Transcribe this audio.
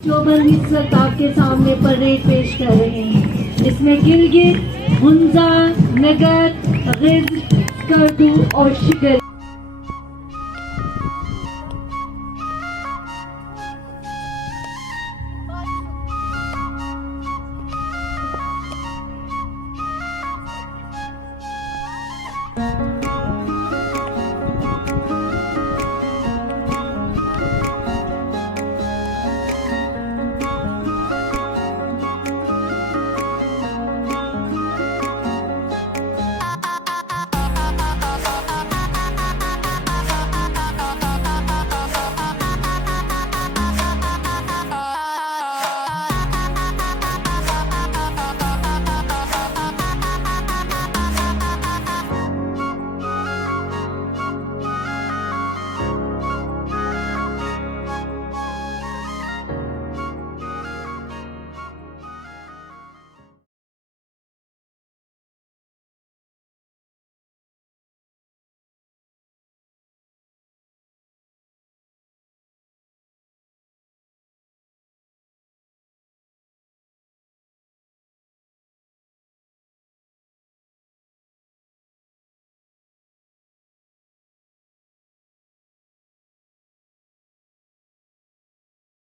चौबंद इस वक्त आपके सामने परेड पेश कर रहे हैं। इसमें गिलगित, हुंजा, नगर, गिर्द, स्कर्दू और शिगर